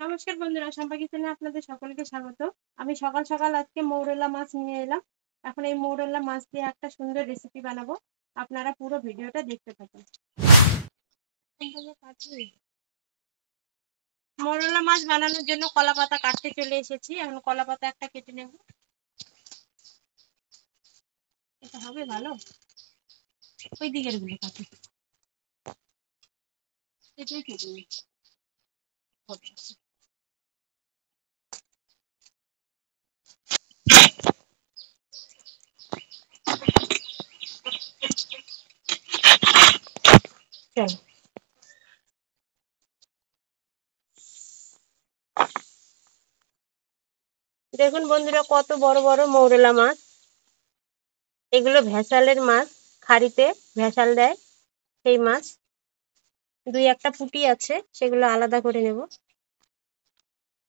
নমস্কার বন্ধুরা, সম্পা কিচেনে আপনাদের সকলকে স্বাগত। আমি সকাল সকাল আজকে মৌরলা মাছ নিয়ে এলাম। এখন এই মৌরলা মাছ দিয়ে একটা সুন্দর রেসিপি বানাবো। আপনারা পুরো ভিডিওটা দেখতে থাকুন। মৌরলা মাছ বানানোর জন্য কলা পাতা কাটতে চলে এসেছি। এখন কলা পাতা একটা কেটে নেব। এটা হবে ভালো, ওই দিকের গুলো কাটে এটাই কেটে নিচ্ছি। দেখুন বন্ধুরা, কত বড় বড় মৌরলা মাছ। এগুলো ভেসালের মাছ, খাড়িতে ভেসাল দেয় সেই মাছ। দুই একটা পুঁটি আছে, সেগুলো আলাদা করে নেব।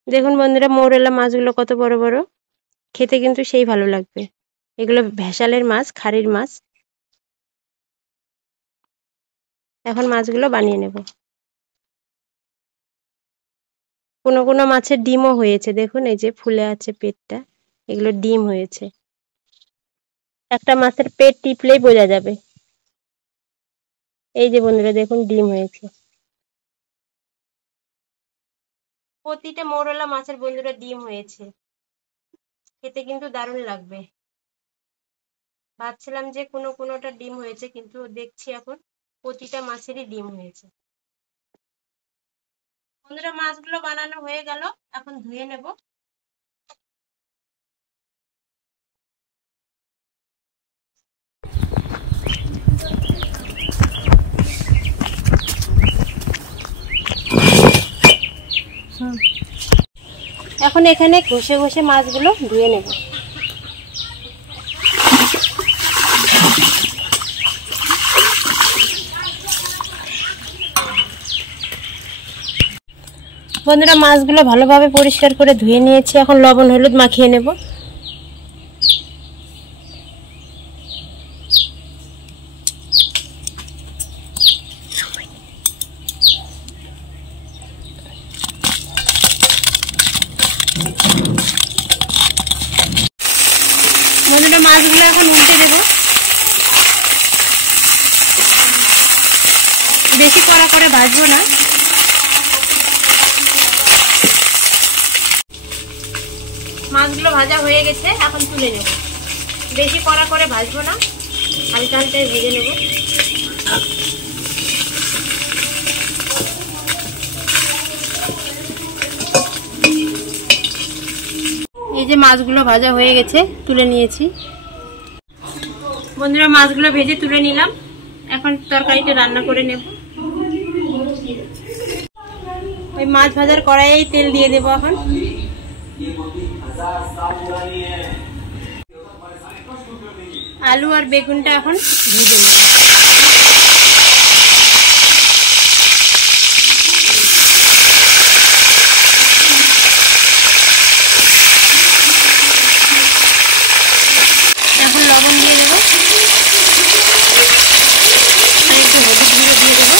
দেখুন বন্ধুরা, মৌরলা মাছগুলো কত বড় বড়, খেতে কিন্তু সেই ভালো লাগবে। এগুলো ভেসালের মাছ, খাড়ির মাছ। এখন মাছগুলো বানিয়ে নেব। কোনো কোনো মাছের ডিমও হয়েছে, দেখুন এই যে ফুলে আছে পেটটা, এগুলো ডিম হয়েছে। একটা মাছের পেট টিপলেই বোঝা যাবে। এই যে বন্ধুরা দেখুন, ডিম হয়েছে। প্রতিটা মৌরলা মাছের বন্ধুরা ডিম হয়েছে, খেতে কিন্তু দারুণ লাগবে। ভাবছিলাম যে কোনোটা ডিম হয়েছে, কিন্তু দেখছি এখন প্রতিটা মাছেরই ডিম হয়েছে। বন্ধুরা, মাছগুলো বানানো হয়ে গেল, এখন ধুয়ে নেব। এখন এখানে ঘষে ঘষে মাছগুলো ধুয়ে নেব। বন্ধুরা, মাছগুলো ভালোভাবে পরিষ্কার করে ধুয়ে নিয়েছি। এখন লবণ হলুদ মাখিয়ে নেব। বন্ধুরা, মাছগুলো এখন উল্টে দেব। বেশি কড়া করে ভাজবো না। মাছগুলো ভাজা হয়ে গেছে, এখন তুলে নেব। বেশি কড়া করে ভাজবো না, হালকা হালকা ভেজে নেব। এই যে মাছগুলো ভাজা হয়ে গেছে, তুলে নিয়েছি। বন্ধুরা, মাছগুলো ভেজে তুলে নিলাম। এখন তরকারিটা রান্না করে নেব। ওই মাছ ভাজার কড়াইয়ে তেল দিয়ে দেবো। এখন আলু আর বেগুনটা এখন ভেজে নেব। এখন লবণ দিয়ে দেবো, আর একটু হলুদ গুঁড়ো দিয়ে দেবো,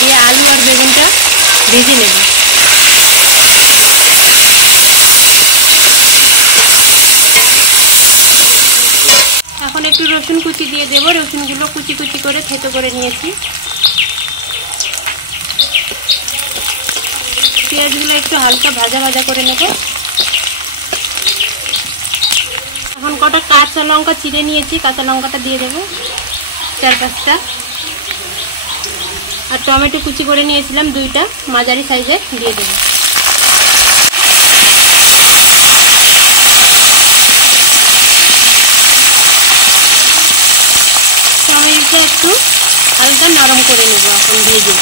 দিয়ে আলু আর বেগুনটা ভেজে নেব। এখন একটু রসুন কুচি দিয়ে দেবো। রসুনগুলো কুচি কুচি করে থেতো করে নিয়েছি। পেঁয়াজগুলো একটু হালকা ভাজা ভাজা করে নেব। এখন কটা কাঁচা লঙ্কা চিড়ে নিয়েছি, কাঁচা লঙ্কাটা দিয়ে দেবো 4-5টা। আর টমেটো কুচি করে নিয়েছিলাম 2টা, মাঝারি সাইজের, দিয়ে দেবো। টমেটোটা একটু হালকা নরম করে নেব এখন ভেজে।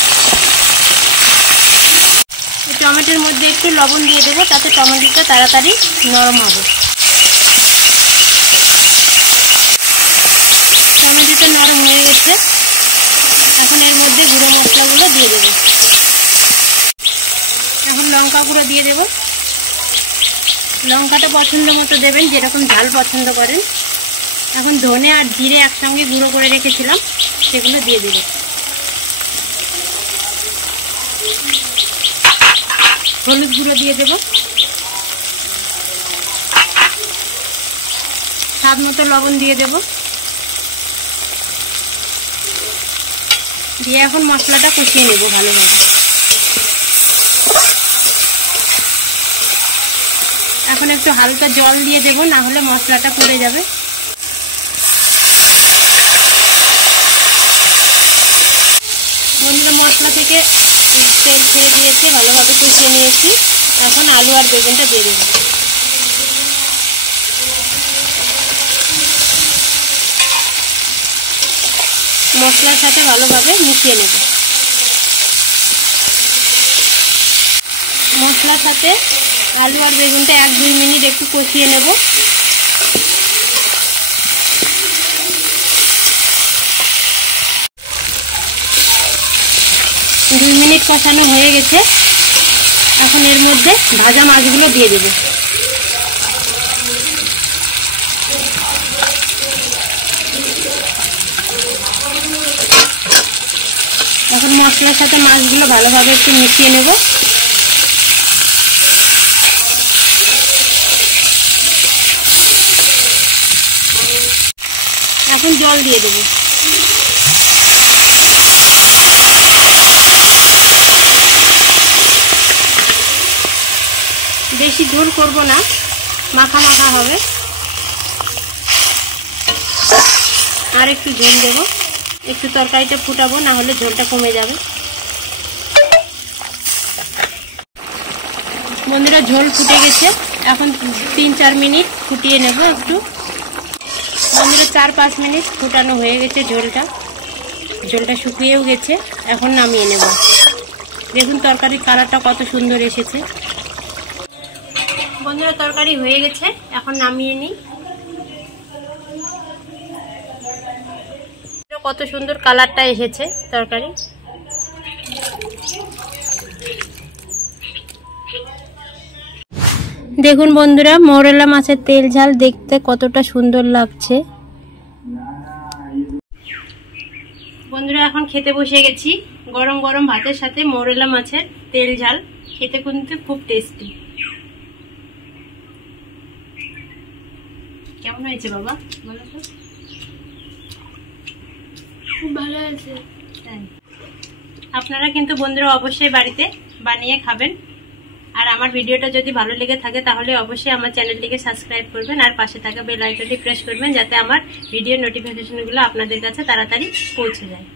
টমেটোর মধ্যে একটু লবণ দিয়ে দেবো, তাতে টমেটোটা তাড়াতাড়ি নরম হবে। টমেটোটা নরম হয়ে গেছে, এখন এর মধ্যে গুঁড়ো মশলাগুলো দিয়ে দেবো। এখন লঙ্কা গুঁড়ো দিয়ে দেবো। লঙ্কাটা পছন্দ মতো দেবেন, যেরকম ঝাল পছন্দ করেন। এখন ধনে আর জিরে একসঙ্গে গুঁড়ো করে রেখেছিলাম, সেগুলো দিয়ে দেবো। হলুদ গুঁড়ো দিয়ে দেব, স্বাদ মতো লবণ দিয়ে দেব, দিয়ে এখন মশলাটা কষিয়ে নেব ভালোভাবে। এখন একটু হালকা জল দিয়ে দেব, না হলে মশলাটা পুড়ে যাবে। বন্ধুরা মশলা থেকে তেল ছেড়ে দিয়েছি, ভালোভাবে কষিয়ে নিয়েছি। এখন আলু আর বেগুনটা দিয়ে দেব। মশলার সাথে ভালোভাবে মিশিয়ে নেব। মশলার সাথে আলু আর বেগুনটা 1-2 মিনিট একটু কষিয়ে নেব। দুই মিনিট কষানো হয়ে গেছে। এখন এর মধ্যে ভাজা মাছগুলো দিয়ে দেব। এখন মশলার সাথে মাছগুলো ভালোভাবে একটু মিশিয়ে নেব। এখন জল দিয়ে দেব। বেশি ঝোল করব না, মাখা মাখা হবে। আর একটু ঝোল দেব, একটু তরকারিটা ফুটাবো, না হলে ঝোলটা কমে যাবে। বন্ধুরা ঝোল ফুটে গেছে, এখন 3-4 মিনিট ফুটিয়ে নেব একটু। বন্ধুরা 4-5 মিনিট ফুটানো হয়ে গেছে ঝোলটা শুকিয়েও গেছে। এখন নামিয়ে নেব। দেখুন তরকারির কালারটা কত সুন্দর এসেছে। বন্ধুরা তরকারি হয়ে গেছে, এখন নামিয়ে নিই। কত সুন্দর কালারটা এসেছে তরকারি। দেখুন বন্ধুরা মৌরলা মাছের তেল ঝাল দেখতে কতটা সুন্দর লাগছে। বন্ধুরা এখন খেতে বসে গেছি। গরম গরম ভাতের সাথে মৌরলা মাছের তেল ঝাল খেতে কিন্তু খুব টেস্টি। কেমন হয়েছে বাবা বলো তো? খুব ভালো হয়েছে। আপনারা কিন্তু বন্ধুরা অবশ্যই বাড়িতে বানিয়ে খাবেন। আর আমার ভিডিওটা যদি ভালো লেগে থাকে তাহলে অবশ্যই আমার চ্যানেলটিকে সাবস্ক্রাইব করবেন আর পাশে থাকা বেল আইকনটি প্রেস করবেন, যাতে আমার ভিডিও নোটিফিকেশনগুলো আপনাদের কাছে তাড়াতাড়ি পৌঁছে যায়।